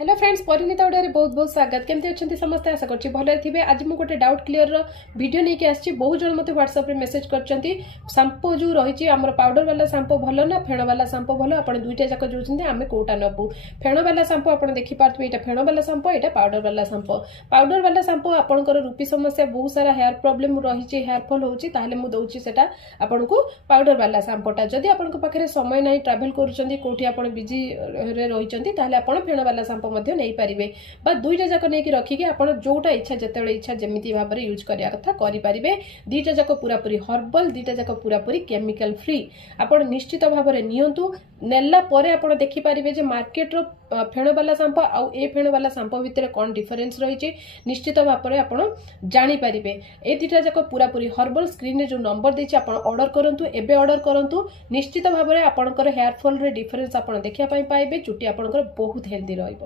Hello friends Parineeta Odia बहुत बहुत स्वागत केमती अच्छा समस्त आशा कर भले थे आज मुझे गोटे डाउट क्लीयर वीडियो नहीं कि बहुत जन मत व्हाट्सएप मेसेज कर सांपो जो रही आम पाउडर वाला सांपो भल ना फेण वाला सांपो भल आप दुईटा जाक जो आम कौटा नबू फेण वाला सांपो आप देखिपे ये फेण वाला सांपो यहाँ पाउडर वाला सांपो आपंकर रूपी समस्या बहुत सारा हेयर प्रोब्लेम रही हेयर फॉल होता मुझे से आपन को पाउडर वाला सांपोटा जदि आप पाखे समय ना ट्रावेल करोटी आप बिजी रही आप फेण वाला सांपो नहीं पारे दुईटा जाक नहीं रखिकी आप जोटा इच्छा जिते इच्छा जमी भाव में यूज करा कथा करें दुईटा जाक पूरा पूरी हर्बल दुईटा जाक पूरा पूरी केमिकल फ्री आप निश्चित भाव में नियंतु नेला परे आप देखिपारे मार्केट रो फेण वाला सांपो आउ ए फेण वाला सांपो भितर कौन डिफरेन्स रही निश्चित भाव में आप जानीपारे ए दुईटा जाक पूरा पूरी हर्बल स्क्रीन रे जो नंबर देछि आप ऑर्डर करंतु एबे ऑर्डर करंतु निश्चित भाव में आपनकर हेयर फॉल रे डिफरेन्स आप देखिया पाइबे चुटी आपनकर बहुत हेल्दी रहिबो।